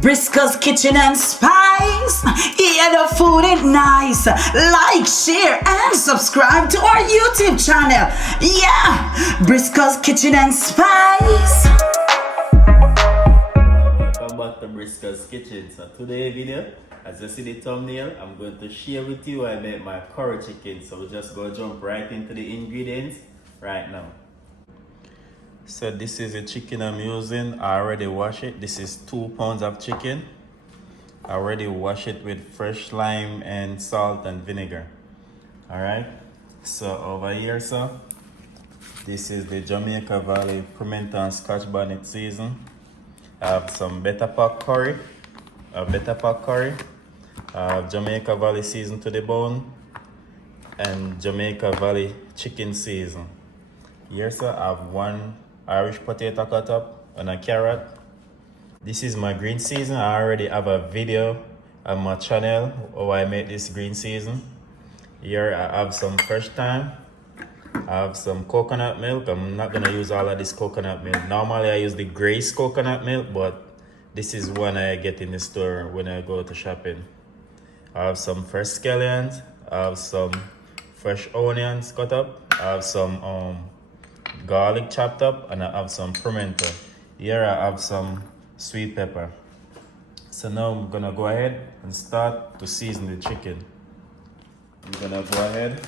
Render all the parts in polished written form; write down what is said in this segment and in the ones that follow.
Briscoe's Kitchen and Spice. Yeah, the food is nice. Like, share, and subscribe to our YouTube channel. Yeah, Briscoe's Kitchen and Spice. Welcome back to Briscoe's Kitchen. So today's video, as you see the thumbnail, I'm going to share with you how I make my curry chicken. So we'll just go jump right into the ingredients right now. So this is the chicken I'm using. I already washed it. This is 2 pounds of chicken. I already washed it with fresh lime and salt and vinegar. Alright, so over here, so this is the Jamaica Valley pimento and scotch bonnet season. I have some better pack curry, Jamaica Valley season to the bone, and Jamaica Valley chicken season. Here, so I have 1 Irish potato cut up and a carrot. This is my green season. I already have a video on my channel how I make this green season. Here I have some fresh thyme. I have some coconut milk. I'm not gonna use all of this coconut milk. Normally I use the Grace coconut milk, but this is one I get in the store when I go to shopping. I have some fresh scallions. I have some fresh onions cut up. I have some garlic chopped up, and I have some pimento. Here I have some sweet pepper. So now I'm gonna go ahead and start to season the chicken. I'm gonna go ahead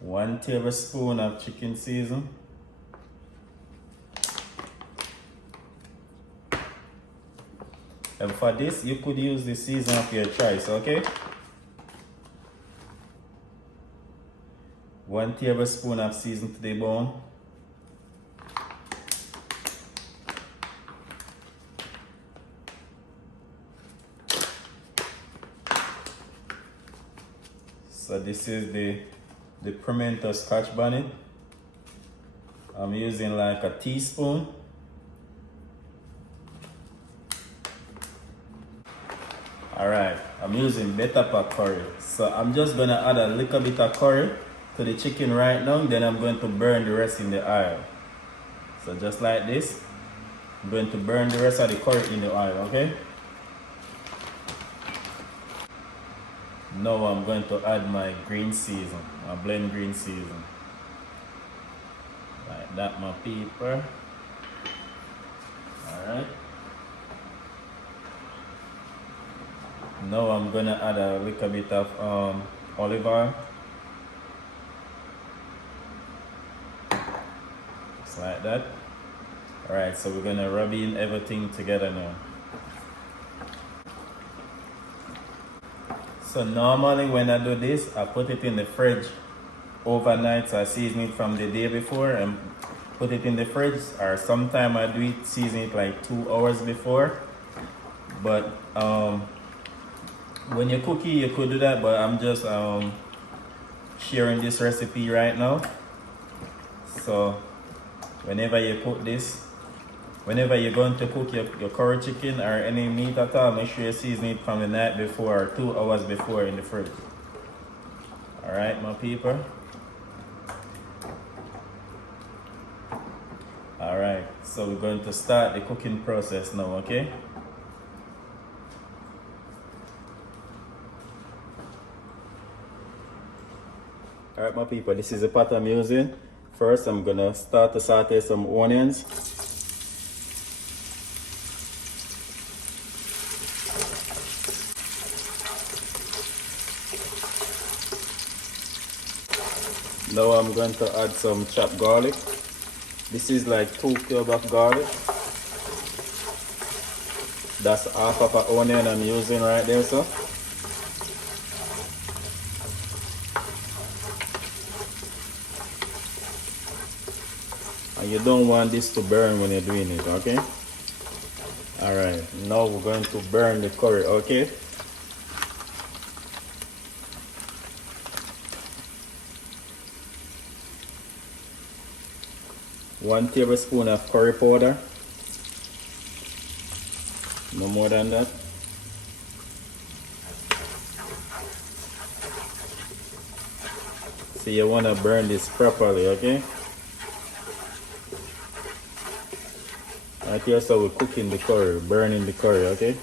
one tablespoon of chicken season. And for this, you could use the season of your choice, okay? 1 tablespoon of season to the bone. So this is the pimento scotch bonnet. I'm using like a teaspoon. Alright, I'm using better pack curry. So I'm just gonna add a little bit of curry to the chicken right now, then I'm going to burn the rest in the oil. So just like this, I'm going to burn the rest of the curry in the oil, okay? Now I'm going to add my green season, my blend green season. Like that, my people. Alright. Now I'm gonna add a little bit of olive oil. Like that. Alright, so we're gonna rub in everything together now. So normally when I do this, I put it in the fridge overnight. So I season it from the day before and put it in the fridge, or sometime I do it, season it like 2 hours before. But when you cook it, you could do that, but I'm just sharing this recipe right now. So whenever you cook this, whenever you're going to cook your curry chicken or any meat at all, make sure you season it from the night before or 2 hours before in the fridge. Alright, my people. Alright, so we're going to start the cooking process now, okay? Alright, my people, this is the pot I'm using. First, I'm gonna start to saute some onions. Now I'm going to add some chopped garlic. This is like 2 cloves of garlic. That's half of an onion I'm using right there, so. And you don't want this to burn when you're doing it, okay? Alright, now we're going to burn the curry, okay? One tablespoon of curry powder. No more than that. So you want to burn this properly, okay? Right here, so we're cooking the curry, burning the curry, okay?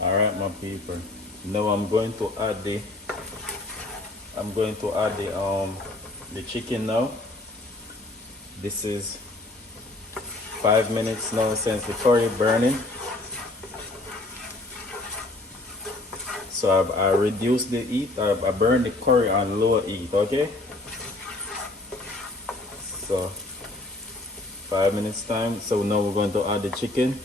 Alright, my people. Now I'm going to add the the chicken now. This is 5 minutes now since the curry burning. So I reduced the heat, I burned the curry on low heat, okay? So 5 minutes time. So now we're going to add the chicken.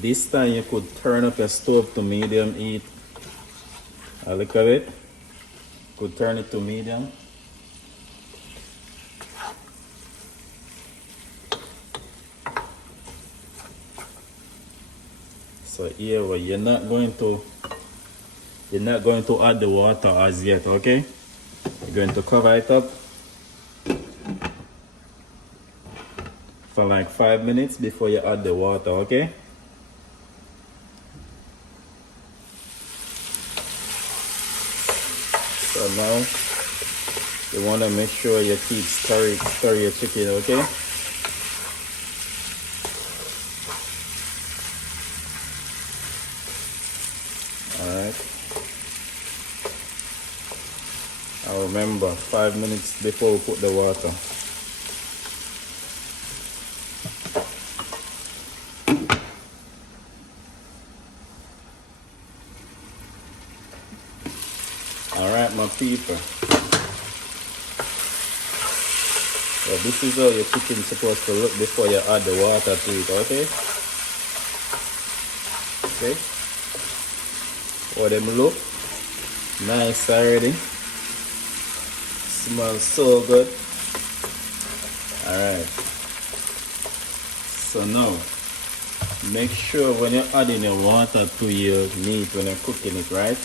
This time you could turn up your stove to medium heat. Look at it. Could turn it to medium. So here well, you're not going to add the water as yet, okay? You're going to cover it up for like 5 minutes before you add the water, okay? So now you want to make sure you keep stir your chicken, okay? Alright. I remember 5 minutes before we put the water. Alright, my people. So this is how your chicken's supposed to look before you add the water to it, okay? Okay. How them look. Nice already. Smells so good. Alright. So now, make sure when you're adding your water to your meat when you're cooking it, right?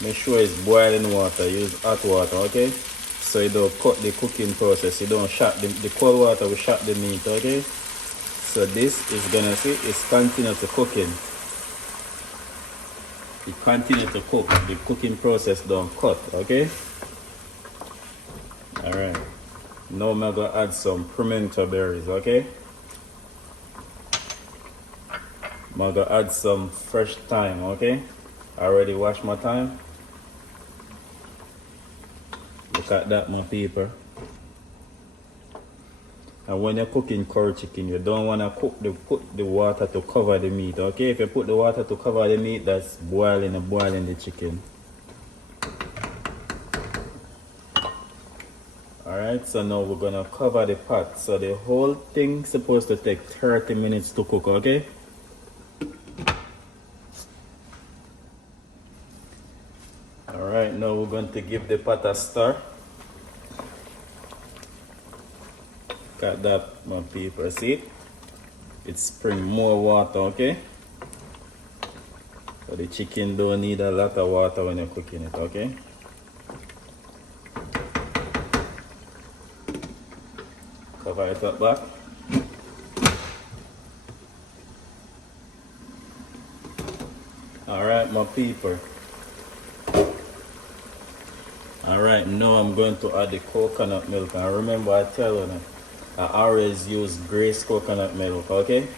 Make sure it's boiling water. Use hot water, okay? So you don't cut the cooking process. You don't shut the cold water will shut the meat, okay? So this is gonna see it's continue to cooking. You continue to cook. The cooking process don't cut, okay? Alright. Now I'm gonna add some pimento berries, okay? I'm gonna add some fresh thyme, okay? I already washed my thyme. Look at that, my people. And when you're cooking curry chicken, you don't want to put the water to cover the meat, okay? If you put the water to cover the meat, that's boiling the chicken. Alright, so now we're gonna cover the pot. So the whole thing's supposed to take 30 minutes to cook, okay? Alright, now we're going to give the pot a stir. Got that, my people, see? It's spring more water, okay? So the chicken don't need a lot of water when you're cooking it, okay? Cover it up back. Alright, my people. Alright, now I'm going to add the coconut milk. And remember I tell you, I always use Grace coconut milk, okay?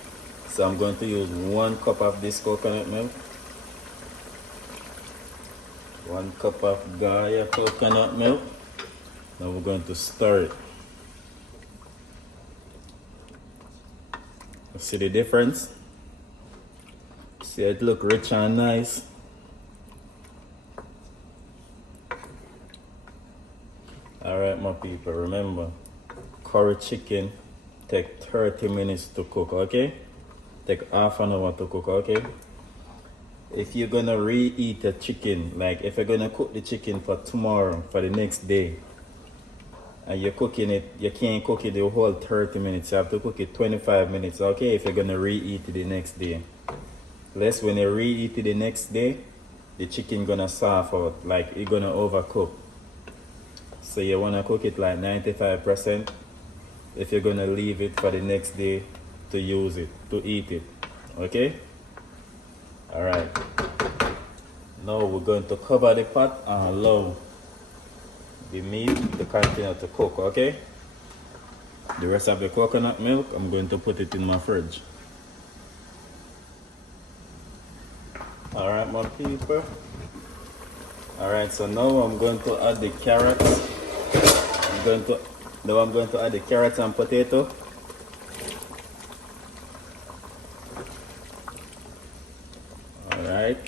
So I'm going to use 1 cup of this coconut milk. 1 cup of Gaia coconut milk. Now we're going to stir it. See the difference? See it look rich and nice. Alright, my people, remember, curry chicken take 30 minutes to cook, okay? Take half an hour to cook, okay? If you're gonna reheat the chicken, like if you're gonna cook the chicken for tomorrow, for the next day, and you're cooking it, you can't cook it the whole 30 minutes, you have to cook it 25 minutes, okay? If you're gonna reheat it the next day. Less when you reheat it the next day, the chicken gonna soft out, like it gonna overcook. So you wanna cook it like 95% if you're gonna leave it for the next day to use it, to eat it. Okay? Alright. Now we're going to cover the pot and allow the meat to continue to cook, okay? The rest of the coconut milk, I'm going to put it in my fridge. Alright, my people. Alright, so now I'm going to add the carrots. Now I'm going to add the carrots and potato. Alright.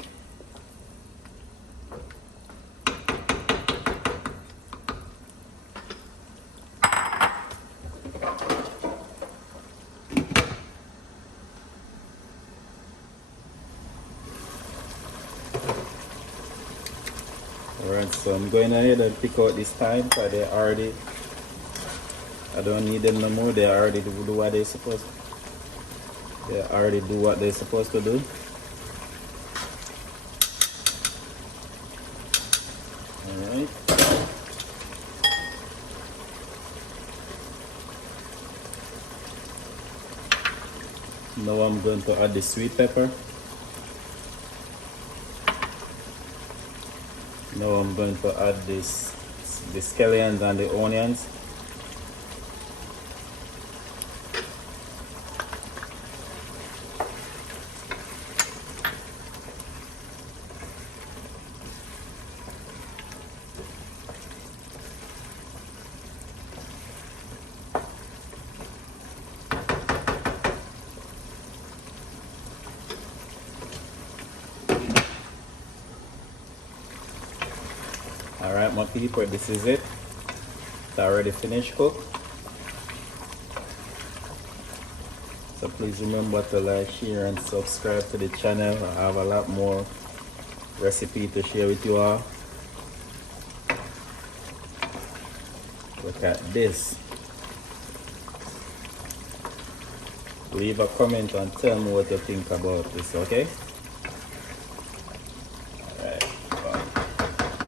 Alright, so I'm going ahead and pick out this time because they already, I don't need them no more. They already do what they're supposed to. They already do what they're supposed to do. Alright. Now I'm going to add the sweet pepper. Now I'm going to add the scallions and the onions. Alright, my people, this is it. It's already finished cook. So please remember to like, share and subscribe to the channel. I have a lot more recipe to share with you all. Look at this. Leave a comment and tell me what you think about this, okay?